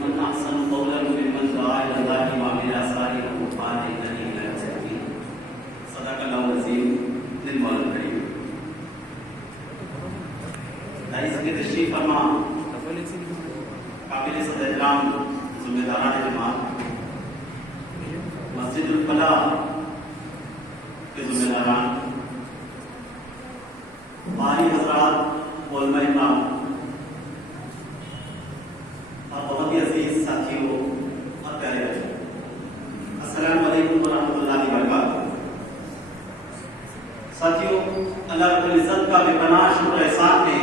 من احسن قولا ممن دعا الى الله وعمل صالحا وقال انني من المسلمين. صدق الله العظیم. للمولى الکریم. داعی کی تشریف فرما قابل صدر احترام ذمہ داران جماعت مسجد الفلاح کے ذمہ داران بھائی حضرات علماء اکرام اور بہت ہی عزیز ساتھیوں اور پیارے بچوں، السلام علیکم ورحمۃ اللہ وبرکاتہ. ساتھیوں، اللہ رب العزت کا بے پناہ شکر احسان ہے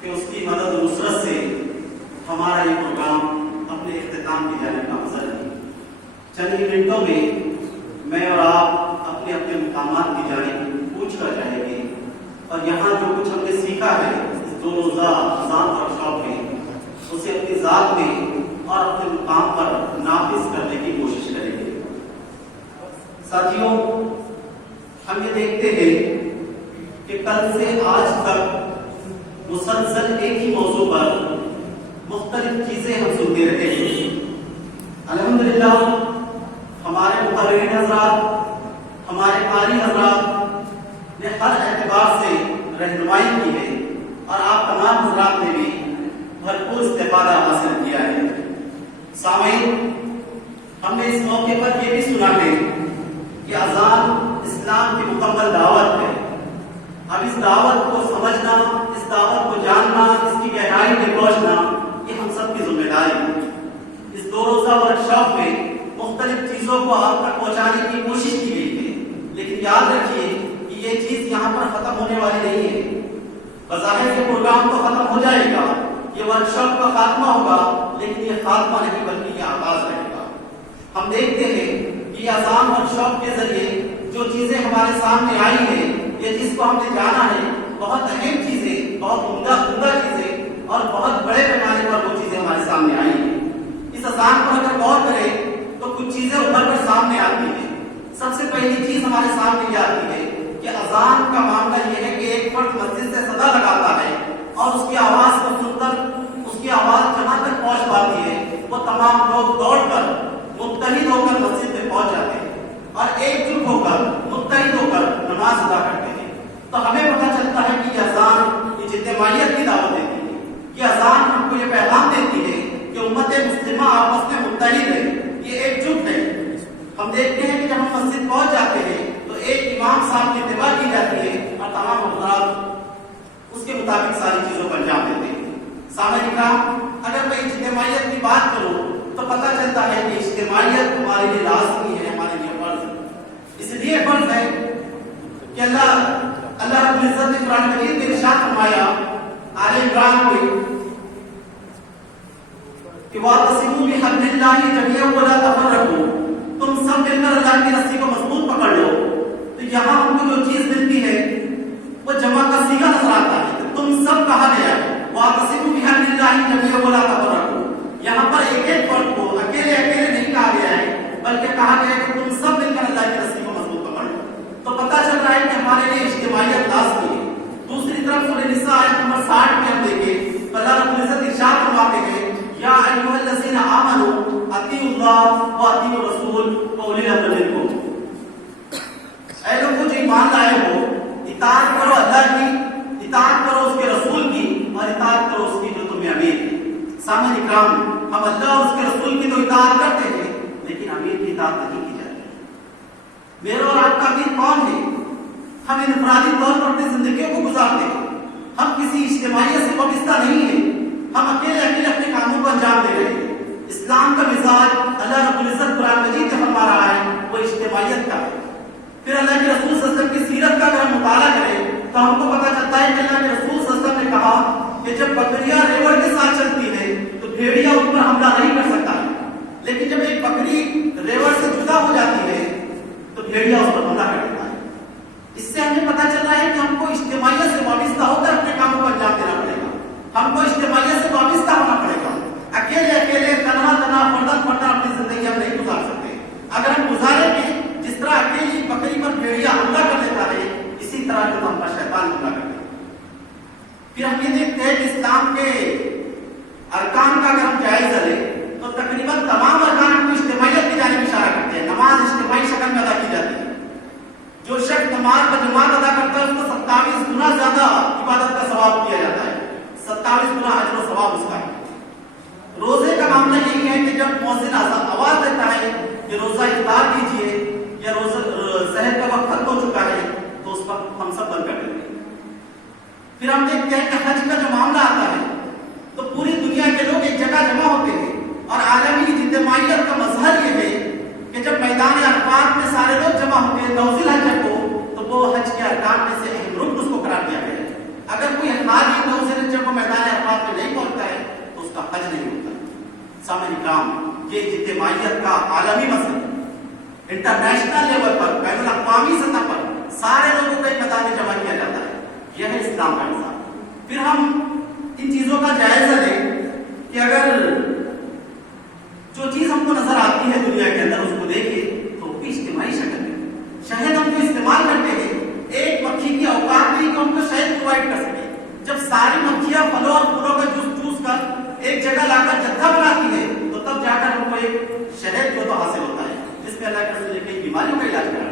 کہ اس کی مدد و نصرت سے ہمارا یہ پروگرام اپنے اختتام کی جانب نامزد ہے. چند ہی منٹوں میں میں اور آپ اپنے اپنے مقامات کی جانب پوچھ کر جائیں گے اور یہاں جو کچھ ہم نے سیکھا ہے اس 2 روزہ ذات ورکشاپ میں اسے اپنی ذات میں اور اپنے مقام پر نافذ کرنے کی کوشش کریں گے. ساتھیوں، ہم یہ دیکھتے ہیں کہ کل سے آج تک مسلسل ایک ہی موضوع پر مختلف چیزیں ہم سنتے رہے ہیں. الحمدللہ ہمارے مقررین حضرات، ہمارے قاری حضرات نے ہر اعتبار سے رہنمائی کی ہے اور آپ تمام حضرات نے بھی بھرپور استفادہ حاصل کیا ہے. سامعین، ہم نے اس موقع پر یہ بھی سنا ہے کہ اذان اسلام کی مکمل دعوت ہے. اب اس دعوت کو سمجھنا، اس دعوت کو جاننا، اس کی گہرائی میں پہنچنا یہ ہم سب کی ذمہ داری ہے. اس 2 روزہ ورکشاپ میں مختلف چیزوں کو آپ تک پہنچانے کی کوشش کی گئی ہے، لیکن یاد رکھیے کہ یہ چیز یہاں پر ختم ہونے والی نہیں ہے. بظاہر یہ پروگرام تو ختم ہو جائے گا، یہ ورکشاپ کا خاتمہ ہوگا، لیکن یہ خاتمہ نہیں بلکہ یہ آغاز رہے گا. ہم دیکھتے ہیں کہ یہ اذان ورکشاپ کے ذریعے جو چیزیں ہمارے سامنے آئی ہیں، یہ جس کو ہم نے جانا ہے، بہت اہم چیزیں، بہت عمدہ چیزیں اور بہت بڑے پیمانے پر وہ چیزیں ہمارے سامنے آئی ہیں. اس اذان پر اگر غور کریں تو کچھ چیزیں ابھر کر سامنے آتی ہیں. سب سے پہلی چیز ہمارے سامنے یہ آتی ہے کہ اذان کا معاملہ یہ ہے کہ ایک فرد مسجد سے صدا لگاتا ہے اور اس کی آواز کو سن کر اس کی آواز جہاں تک پہنچ پاتی ہے وہ تمام لوگ دوڑ کر متحد ہو کر مسجد میں پہنچ جاتے ہیں اور ایک جٹ ہو کر متحد ہو کر نماز ادا کرتے ہیں. تو ہمیں پتہ چلتا ہے کہ یہ اذان یہ اجتماعیت کی دعوت دیتی ہے. یہ اذان ہم کو یہ پیغام دیتی ہے کہ امت مسلمہ آپس میں متحد ہے، یہ ایک جٹ ہے. ہم دیکھتے ہیں کہ جب ہم مسجد پہنچ جاتے ہیں تو ایک امام صاحب کی اتباع کی جاتی ہے اور تمام افراد اس کے مطابق ساری چیزوں کو انجام دیتے ہیں. سامعین کرام، اگر میں اجتماعیت کی بات کروں تو پتہ چلتا ہے کہ اجتماعیت ہمارے لیے لازمی ہے، ہمارے لیے فرض ہے. اس لیے فرض ہے کہ اللہ رب العزت نے قرآن مجید میں ارشاد فرمایا آل عمران میں کہ وَاعْتَصِمُوا بِحَبْلِ اللَّهِ جَمِيعًا وَلَا تَفَرَّقُوا، تم سب مل کر اللہ کی رسی کو مضبوط پکڑ لو. تو یہاں ہم کو جو چیز ملتی ہے وہ جمع کا صیغہ نظر آتا ہے. تم سب کہا گیا ہے وَاعْتَصِمُوا بِحَبْلِ اللَّهِ جَمِيعًا وَلَا تَفَرَّقُوا. یہاں پر ایک ایک فرد کو اکیلے نہیں کہا گیا ہے بلکہ کہا گیا ہے کہ تم سب مل کر اللہ کی رسی کو مضبوط پکڑ لو. تو پتہ چل رہا ہے کہ ہمارے لیے اجتماعیت لازمی ہے. دوسری طرف سورہ نساء آیت نمبر 60 میں ہم دیکھیں اللہ رب العزت ارشاد فرماتے ہیں یا ایھا الذین آمنوا اطیعوا اللہ واطیعوا الرسول واولی الامر منکم. اے لوگوں جو ایمان لائے ہو، اطاعت کرو اللہ کی، اطاعت کرو اس کے رسول کی اور اطاعت کرو اس کی جو تمہیں امیر ہے. سامعین اکرام، ہم اللہ اور اس کے رسول کی تو اطاعت کرتے ہیں لیکن امیر کی اطاعت نہیں کی جاتی. میرا اور آپ کا امیر کون ہے؟ ہم انفرادی طور پر اپنی زندگیوں کو گزارتے ہیں. ہم کسی اجتماعیت سے وابستہ نہیں ہیں، ہم اکیلے اپنے کاموں کو انجام دے رہے ہیں. اسلام کا مزاج اللہ رب العزت قرآن مجید میں فرما رہا ہے وہ اجتماعیت کا ہے. پھر اللہ کے رسول صلی اللہ علیہ وسلم کی سیرت کا اگر ہم مطالعہ کریں تو ہم کو پتہ چلتا ہے کہ اللہ کے رسول صلی اللہ علیہ وسلم نے کہا کہ جب بکریاں ریوڑ کے ساتھ چلتی ہے تو بھیڑیا ان پر حملہ نہیں کر سکتا ہے، لیکن جب ایک بکری ریوڑ سے جدا ہو جاتی ہے تو بھیڑیا اس پر حملہ کر دیتا ہے. اس سے ہمیں پتہ چل رہا ہے کہ ہم کو اجتماعیت سے وابستہ ہو کر اپنے کاموں کو انجام دینا پڑے گا. ہم کو اجتماعیت سے وابستہ ہونا پڑے گا. اکیلے تنہا فردا اپنی زندگی ہم نہیں گزار سکتے. اگر ہم گزاریں گے جس طرح اکیلی بکری پر بھیڑیا حملہ کر دیتا ہے اسی طرح جو ہم پر شیطان حملہ کرتا ہے. پھر ہم یہ دیکھتے ہیں کہ اسلام کے ارکان کا اگر ہم جائزہ لیں 40 गुना अजर और सवाब उसका है। रोजे का मामला यही है कि जब मौज़िन आवाज देता है कि रोजा इफ्तार कीजिए या रोजा सहर का वक्त खत्म हो चुका है, तो उस वक्त हम सब बंद कर देते हैं। फिर हम देखते हैं कि हज का जो मामला आता है तो पूरी दुनिया के लोग एक जगह जमा होते हैं और आलमी इज्तिमाइयत का मजहर ये है कि जब मैदान अरफात में सारे लोग जमा होते हैं 9 ज़िलहज को, तो वो हज के अरकान में से अहम रुकन उसको करार दिया गया है। अगर कोई हाजी 9 ज़िलहज को मैदान अरफात में नहीं पहुंचता है तो उसका हज नहीं होता। सामने इकराम, ये इज्तिमाइयत का आलमी मसला, इंटरनेशनल लेवल पर, बैनुल अक़वामी सतह पर सारे लोगों को एक मैदान में जमा किया जाता है। यह है इस्लाम का निज़ाम। फिर हम इन चीजों का जायजा लें कि अगर जो चीज हमको नजर आती है दुनिया के अंदर उसको देखिए तो भी इज्तिमाई शक्ल में शहद हम जो इस्तेमाल करते हैं, एक मक्खी की औकात नहीं कि हमको शहद प्रोवाइड कर सके। जब सारी मक्खियां फलों और फूलों का जूस चूस कर एक जगह लाकर जत्था बनाती है तो तब जाकर हमको एक शहद जो तो हासिल होता है जिसमें अल्लाह के रसूल ने कई बीमारियों का इलाज करा।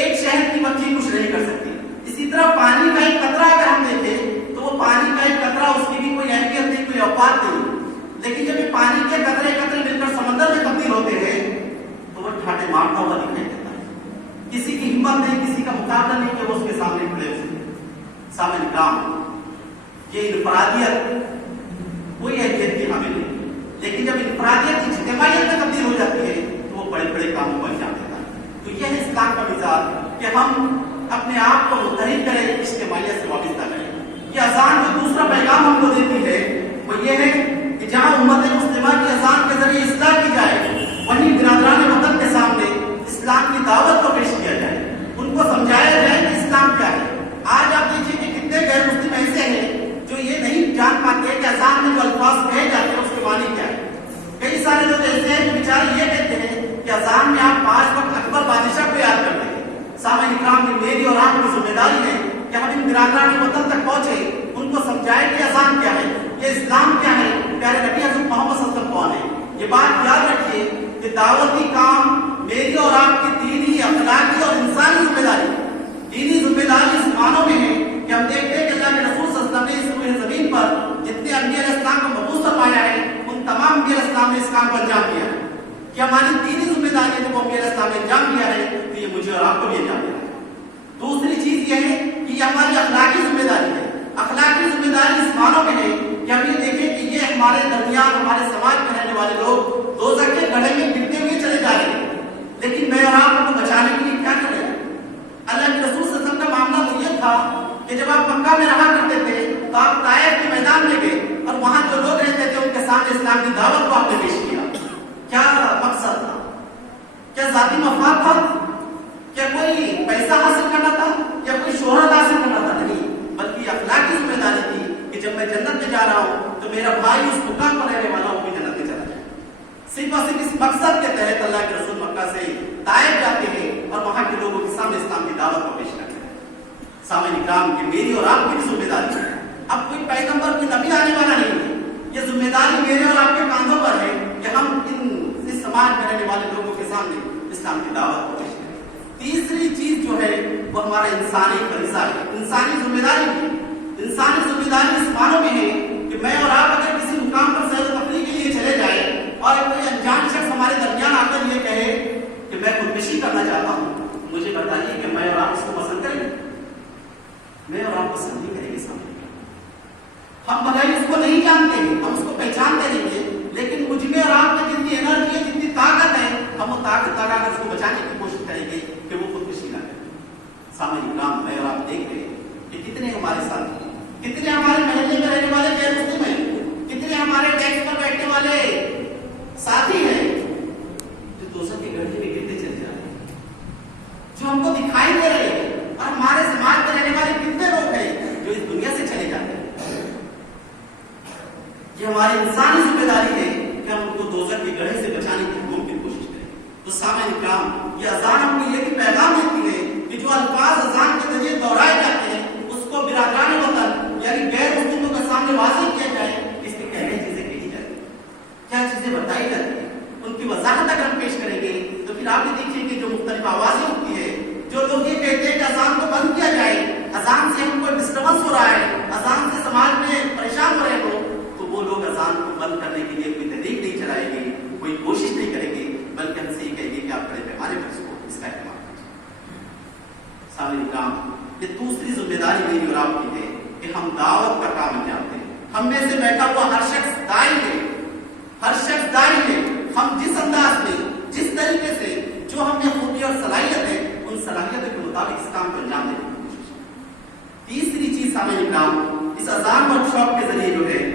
एक शहद की मक्खी कुछ नहीं कर सकती। इसी तरह पानी का एक कतरा अगर हम देखें तो वो पानी का एक कतरा, उसकी भी कोई अहमियत नहीं, कोई औकात नहीं। लेकिन जब ये पानी के कतरे मिलकर समंदर में तब्दील होते हैं तो वो ठाटे मारता हुआ दिखाई देता है। किसी की हिम्मत नहीं, किसी का मुकाबला नहीं कि वो उसके सामने खड़े हो सके। सामने काम, ये इनफरादियत कोई अहमियत की हामिल नहीं, लेकिन जब इनफरादियत इज्तिमाइयत में तब्दील हो जाती है तो वो बड़े बड़े कामों को अंजाम देता है। तो यह है इस्लाम का मिजाज कि हम अपने आप को मुतहरिक करें, इज्तिमाइयत से वाबस्ता करें। ये अजान जो दूसरा पैगाम हमको देती है वो ये है कि जहाँ उम्मत मुस्लिमा की अजान के जरिए इस्लाह की जाए, वहीं बिरादरान वतन के सामने इस्लाम की दावत को पेश किया जाए, उनको समझाया जाए कि इस्लाम क्या है। आज आप देखिए कि कितने गैर मुस्लिम ऐसे हैं जो ये नहीं जान पाते कि अजान में जो अल्फाज कहे जाते हैं उसके मानी क्या है। कई सारे लोग ऐसे हैं जो बेचारे ये कहते हैं कि अजान में आप 5 वक्त अकबर बादशाह को याद करते हैं। सामने इकराम की मेरी और आपकी जिम्मेदारी है कि हम इन बिरादरान वतन तक पहुंचे, उनको समझाए कि अजान क्या है, ये इस्लाम क्या है, प्यारे नबी हज़रत मोहम्मद सल्लल्लाहु अलैहि वसल्लम कौन है। ये बात याद रखिए कि दावती काम मेरी और आपकी दीनी, अखलाकी और इंसानी जिम्मेदारी, दीनी जिम्मेदारी इस मानों में है कि हम देखते हैं कि अल्लाह के रसूल सल्लल्लाहु अलैहि वसल्लम ने इस पूरे जमीन पर जितने अंबिया इस्लाम को मबूस फरमाया है उन तमाम अंबिया इस्लाम ने इस काम को अंजाम दिया है। कि हमारी दीनी जिम्मेदारी है जो अंबिया इस्लाम ने अंजाम दिया है तो ये मुझे और आपको भी अंजाम दिया है। दूसरी चीज ये है कि ये हमारी अखलाकी जिम्मेदारी है। अखलाकी जिम्मेदारी इस मानों में है कि हम ये देखें कि ये हमारे दरमियान, हमारे समाज में रहने वाले लोग दोज़ख के गड्ढे में गिरते हुए चले जा रहे हैं, लेकिन मैं और आप उनको बचाने के लिए क्या करें। अल्लाह के रसूल सल्लल्लाहु अलैहि वसल्लम का मामला तो ये था कि जब आप मक्का में रहा करते थे तो आप ताइफ के मैदान में गए और वहां जो लोग रहते थे उनके सामने इस्लाम की दावत को आपने पेश किया। क्या मकसद था? क्या जाती मफाद था? क्या कोई पैसा हासिल करना था या कोई शोहरत हासिल करना था? नहीं, बल्कि अखलाकी जिम्मेदारी थी कि जब मैं जन्नत में जा रहा हूं तो मेरा भाई उस मुकाम पर रहने वाला वो भी जन्नत में चला जाए। सिर्फ और सिर्फ इस मकसद के तहत अल्लाह के रसूल मक्का से ताइफ जाते हैं और वहां के लोगों के सामने इस्लाम की दावत को पेश करते हैं। सामने इकराम की मेरी और आपकी भी जिम्मेदारी है। अब कोई पैगंबर, कोई नबी आने वाला नहीं है, ये जिम्मेदारी मेरे और आपके कांधों पर है कि हम इस समाज में रहने वाले लोगों के सामने इस्लाम की दावत को पेश करें। तीसरी चीज जो है वो हमारा इंसानी फरीज़ा है, इंसानी जिम्मेदारी है। इंसानी जिम्मेदारी इस मानों में है कि मैं और आप अगर किसी मुकाम पर सैर तफरीह के लिए चले जाए और कोई अनजान शख्स हमारे दरमियान आकर ये कहे कि मैं खुदकुशी करना चाहता हूँ, मुझे बताइए कि मैं और आप इसको पसंद करेंगे? मैं और आप पसंद नहीं करेंगे। सामने हम भले उसको नहीं जानते हैं, हम उसको पहचानते नहीं है, लेकिन मुझ में और आप में जितनी एनर्जी है, जितनी ताकत है, हम वो ताकत लगाकर उसको बचाने की कोशिश करेंगे कि वो खुदकुशी ना करे। सामने इकराम, मैं और आप देख रहे हैं कि कितने हमारे साथ, कितने हमारे महल्ले में रहने वाले गैर मुस्लिम हैं, कितने हमारे टैक्स पर बैठने वाले साथी हैं जो दोस्तों के गड्ढे में गिरते चले जा रहे हैं, जो हमको दिखाई दे रहे हैं। और हमारे समाज में रहने वाले कितने लोग हैं जो इस दुनिया से चले जाते हैं। ये हमारी इंसानी जिम्मेदारी है कि हम उनको दोज़ख के गड्ढे से बचाने की मुमकिन कोशिश करें। तो सामने इकराम, ये अजान हमको ये भी पैगाम देती है कि जो अल्फाज अजान के जरिए दोहराए जाते हैं उसको बिरादरान वतन यानी गैर मुस्लिमों के सामने वाज़ेह किया जाए। इसमें क्या क्या चीजें कही जाती है, क्या चीजें बताई जाती है, उनकी वजाहत अगर हम पेश करेंगे तो फिर आप देखिए कि जो मुख्तलिफ आवाजें होती है, जो लोग ये कहते हैं कि अजान को बंद किया जाए, अजान से हमको डिस्टर्बेंस हो रहा है, अजान से समाज بیٹھا ہوا ہر شخص دائی ہے، ہر شخص دائی ہے. ہم جس انداز میں، جس طریقے سے، جو ہم میں خوبی اور صلاحیت ہے، ان صلاحیتوں کے مطابق اس کام کو انجام دینے کی کوشش. تیسری چیز سامعین کرام، اس اذان ورک شاپ کے ذریعے جو ہے